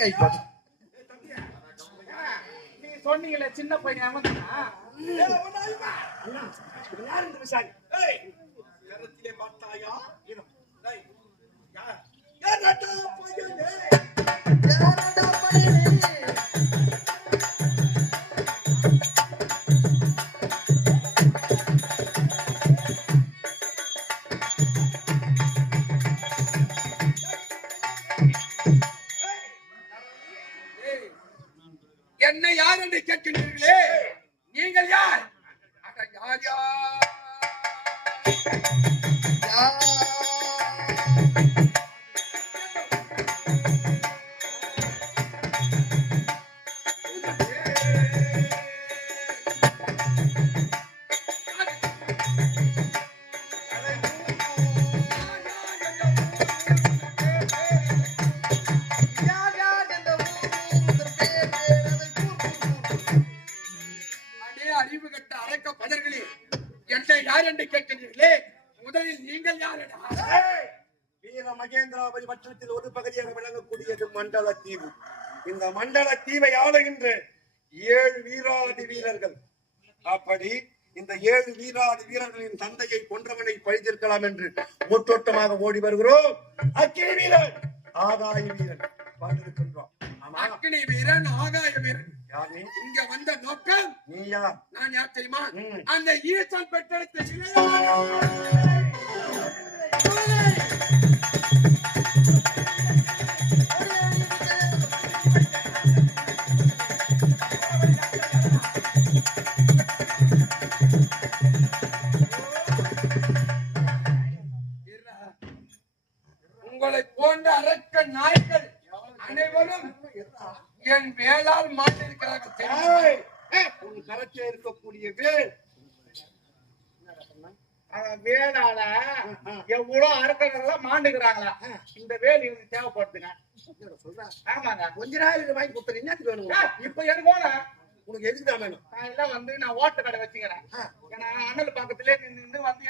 நீ சொன்னீங்களே சின்ன பையன் பார்த்தாயா என்ன யார் என்று கேட்கின்றீர்களே? நீங்கள் யார்? யார் யார்? அறிவு கட்ட அரக்க பதர்களே, என்னை யார் என்று கேட்கின்றீர்களே? முதலில் நீங்கள் யார்? வீர மகேந்திராபதி பட்டணத்தில் ஒரு பகுதியாக விளங்கக்கூடியது மண்டல தீவு. இந்த மண்டல தீவை ஆளுகின்ற 7 வீராதி வீரர்கள். அப்படி இந்த 7 வீராதி வீரர்களின் தந்தையை கொன்றவனை பழித்திருக்கலாம் என்று முற்றோட்டமாக ஓடி வருகிறோம். அக்கினி வீரன், ஆகாய வீரன் பார்த்திருக்கின்றோம். அக்கினி வீரன், ஆகாய வீரன். இங்க வந்த நோக்கம் நீயா? நான் யார் தெரியுமா? அந்த ஈசன் பெற்றெடுத்த உங்களை போன்ற அரக்க நாய்கள் அனைவரும் என் வேளால் மாட்டிருக்கிறார்கள். உன் கரத்தில் இருக்கக்கூடிய வேல் வேளால எவ்வளவு அரக்கர்கள் மாண்டுக்கிறாங்களா? இந்த வேல் இவனுக்கு தேவைப்படுதுங்க. ஆமாங்க, கொஞ்ச நாள் வாங்கி கொடுத்துரு. என்னத்துக்கு வேணும்? இப்ப எனக்கு உனக்கு எதுக்குதான் வேணும்? நான் எல்லாம் வந்து நான் ஓட்ட கடை வச்சுக்கிறேன். ஏன்னா அண்ணல் பக்கத்திலே நின்று வந்து